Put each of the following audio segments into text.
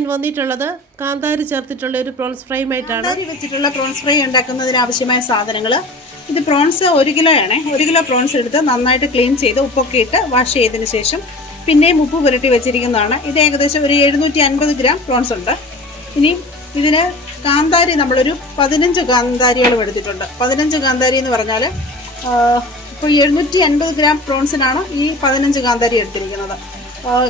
ഞാൻ വന്നിട്ടുള്ളത് കാന്താരി ചേർത്തിട്ടുള്ള ഒരു പ്രോൺസ് ഫ്രൈയുമായിട്ടാണ്. കാന്താരി വെച്ചിട്ടുള്ള പ്രോൺസ് ഫ്രൈ ഉണ്ടാക്കുന്നതിന് ആവശ്യമായ സാധനങ്ങൾ ഇത് പ്രോൺസ് 1 കിലോയാണ്. 1 കിലോ പ്രോൺസ് എടുത്ത് നന്നായിട്ട് ക്ലീൻ ചെയ്ത് ഉപ്പൊക്കെ ഇട്ട് വാഷ് ചെയ്തതിന് ശേഷം പിന്നെയും ഉപ്പ് പുരട്ടി വെച്ചിരിക്കുന്നതാണ്. ഇത് ഏകദേശം ഒരു 750 ഗ്രാം പ്രോൺസ് ഉണ്ട്. ഇനി ഇതിന് കാന്താരി നമ്മളൊരു 15 കാന്താരികളും എടുത്തിട്ടുണ്ട്. 15 കാന്താരി എന്ന് പറഞ്ഞാൽ ഇപ്പോൾ 750 ഗ്രാം പ്രോൺസിനാണ് ഈ 15 കാന്താരി എടുത്തിരിക്കുന്നത്.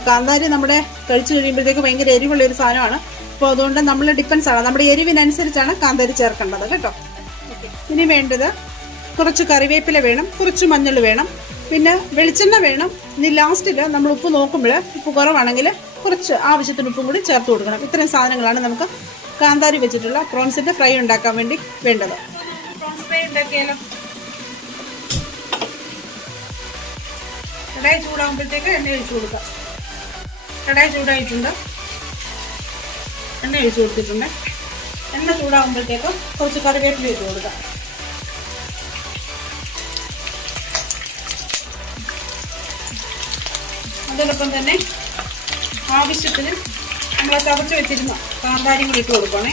കാന്താരി നമ്മുടെ കഴിച്ചു കഴിയുമ്പോഴത്തേക്ക് ഭയങ്കര എരിവുള്ള ഒരു സാധനമാണ്. അപ്പോൾ അതുകൊണ്ട് നമ്മൾ ഡിപ്പെൻസ് ആണ്, നമ്മുടെ എരിവിനനുസരിച്ചാണ് കാന്താരി ചേർക്കേണ്ടത് കേട്ടോ. ഇനി വേണ്ടത് കുറച്ച് കറിവേപ്പില വേണം, കുറച്ച് മഞ്ഞൾ വേണം, പിന്നെ വെളിച്ചെണ്ണ വേണം. ഇനി ലാസ്റ്റിൽ നമ്മൾ ഉപ്പ് നോക്കുമ്പോൾ ഉപ്പ് കുറവാണെങ്കിൽ കുറച്ച് ആവശ്യത്തിന് ഉപ്പും കൂടി ചേർത്ത് കൊടുക്കണം. ഇത്രയും സാധനങ്ങളാണ് നമുക്ക് കാന്താരി വെച്ചിട്ടുള്ള പ്രോൺസിൻ്റെ ഫ്രൈ ഉണ്ടാക്കാൻ വേണ്ടി വേണ്ടത്. പ്രോൺസ് ഫ്രൈ ഉണ്ടാക്കിയാലോ? കടായി ചൂടാകുമ്പോഴത്തേക്ക് എണ്ണ ഒഴിച്ചു കൊടുക്കാം. കടായി ചൂടായിട്ടുണ്ട്, എണ്ണ ഒഴിച്ചു കൊടുത്തിട്ടുണ്ട്. എണ്ണ ചൂടാകുമ്പോഴത്തേക്ക് കുറച്ച് കറിവേപ്പില ഇട്ട് കൊടുക്കാം. അതോടൊപ്പം തന്നെ ആവശ്യത്തിന് നമ്മൾ ചതച്ച് വെച്ചിരുന്ന കാന്താരി കൂടി ഇട്ട് കൊടുക്കണേ.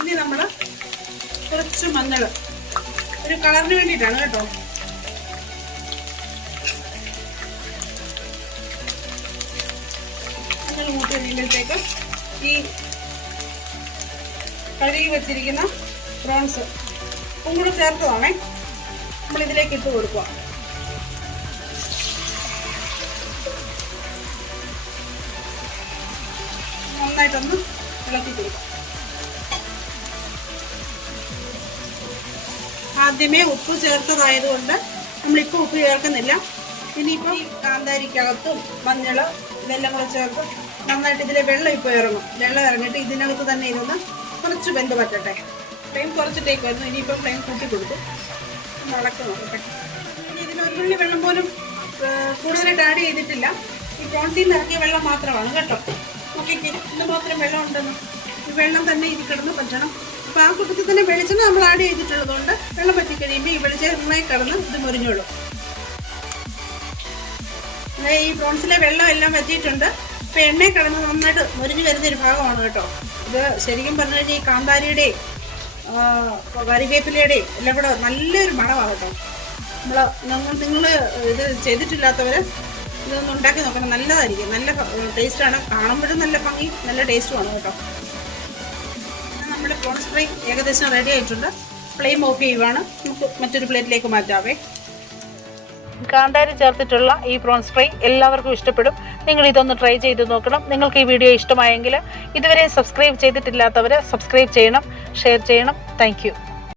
ഇനി നമ്മൾ കുറച്ച് മഞ്ഞൾ, ഒരു കളറിന് വേണ്ടിയിട്ടാണ് കേട്ടോ. മഞ്ഞൾ മൂട്ടി കഴിയുമ്പോഴത്തേക്ക് ഈ കഴുകി വെച്ചിരിക്കുന്ന പ്രോൺസ് ഉപ്പും കൂടെ ചേർത്തതാണേ നമ്മളിതിലേക്ക് ഇട്ട് കൊടുക്കുക. നന്നായിട്ടൊന്ന് ഇളക്കി കൊടുക്കുക. ആദ്യമേ ഉപ്പ് ചേർത്തതായതുകൊണ്ട് നമ്മളിപ്പോൾ ഉപ്പ് ചേർക്കുന്നില്ല. ഇനിയിപ്പോൾ ഈ കാന്താരിക്കകത്തും മഞ്ഞൾ ഇതെല്ലാം കൂടെ ചേർത്ത് നന്നായിട്ട് ഇതിലെ വെള്ളം ഇപ്പോൾ ഇറങ്ങും. വെള്ളം ഇറങ്ങിയിട്ട് ഇതിനകത്ത് തന്നെ ഇരുന്ന് കുറച്ച് വെന്ത് പറ്റട്ടെ. ഫ്ലെയിം കുറച്ചിട്ടേക്ക് വരുന്നു. ഇനിയിപ്പോൾ ഫ്ലെയിം കൂട്ടി കൊടുക്കും, ഇളക്കി നോക്കട്ടെ. ഇനി ഇതിനൊരു തുള്ളി വെള്ളം പോലും കൂടുതലായിട്ട് ആഡ് ചെയ്തിട്ടില്ല. ഈ പ്രോൺസിൽ നിന്ന് ഇറക്കിയ വെള്ളം മാത്രമാണ് കേട്ടോ. നോക്കിക്കേ, ഇത് മാത്രം വെള്ളം ഉണ്ടെന്ന്. ഈ വെള്ളം തന്നെ ഇത് കിടന്ന് പറ്റണം. അപ്പോൾ ആ കൂട്ടത്തിൽ തന്നെ വെളിച്ചെണ്ണ നമ്മൾ ആഡ് ചെയ്തിട്ടുള്ളതുകൊണ്ട് വെള്ളം പറ്റി കഴിയുമ്പോൾ ഈ വെളിച്ചെണ്ണയിൽ കിടന്ന് ഇത് മുരിഞ്ഞോളും. ഈ പ്രോൺസിലെ വെള്ളം എല്ലാം വറ്റിയിട്ടുണ്ട്. ഇപ്പോൾ എണ്ണയിൽ കിടന്ന് നന്നായിട്ട് മുരിഞ്ഞ് വരുന്നൊരു ഭാഗമാണ് കേട്ടോ. ഇത് ശരിക്കും പറഞ്ഞു കഴിഞ്ഞാൽ ഈ കാന്താരിയുടെയും കറിവേപ്പിലയുടെയും എല്ലാം കൂടെ നല്ലൊരു മണമാണ് കേട്ടോ. നിങ്ങൾ ഇത് ചെയ്തിട്ടില്ലാത്തവർ ഇതൊന്ന് ഉണ്ടാക്കി നോക്കണം, നല്ലതായിരിക്കും. നല്ല ടേസ്റ്റാണ്, കാണുമ്പോഴും നല്ല ഭംഗി, നല്ല ടേസ്റ്റുമാണ് കേട്ടോ. നമ്മുടെ പ്രോൺസ് ഫ്രൈ ഏകദേശം റെഡി ആയിട്ടുണ്ട്. ഫ്ലെയിം ഓഫ് ചെയ്യുവാണ്. നമുക്ക് മറ്റൊരു പ്ലേറ്റിലേക്ക് മാറ്റാവേ. കാന്താരി ചേർത്തിട്ടുള്ള ഈ പ്രോൺസ് ഫ്രൈ എല്ലാവർക്കും ഇഷ്ടപ്പെടും. നിങ്ങൾ ഇതൊന്ന് ട്രൈ ചെയ്ത് നോക്കണം. നിങ്ങൾക്ക് ഈ വീഡിയോ ഇഷ്ടമായെങ്കിൽ ഇതുവരെ സബ്സ്ക്രൈബ് ചെയ്തിട്ടില്ലാത്തവർ സബ്സ്ക്രൈബ് ചെയ്യണം, ഷെയർ ചെയ്യണം. താങ്ക്